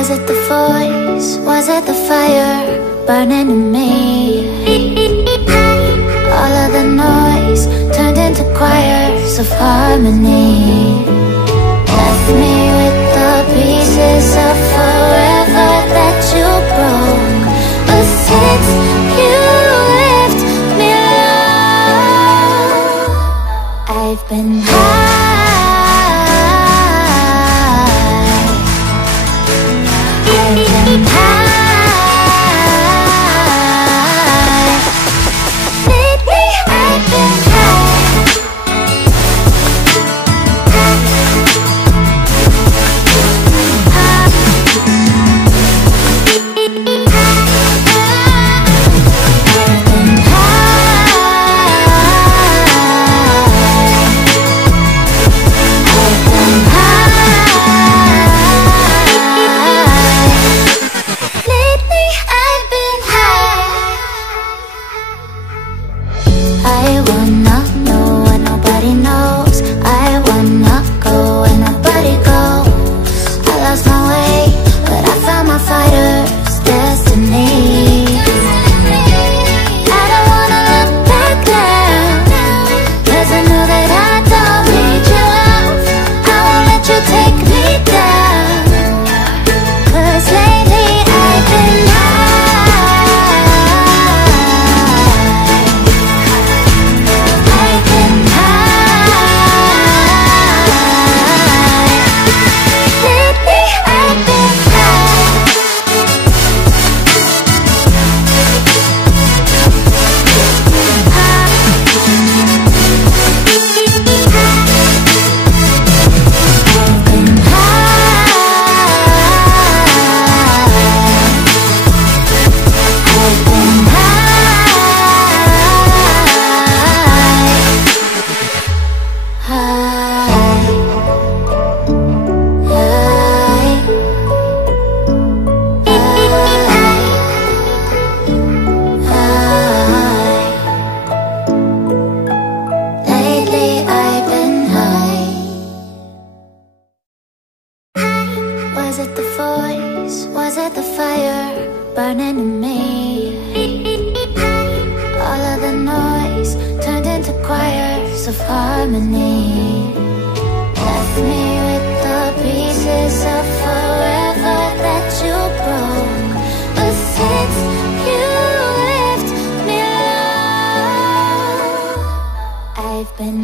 Was it the voice? Was it the fire burning in me? All of the noise turned into choirs of harmony. Left me with the pieces of forever that you broke. But since you left me alone, I've been high. Was it the voice? Was it the fire burning in me? All of the noise turned into choirs of harmony. Left me with the pieces of forever that you broke. But since you left me alone, I've been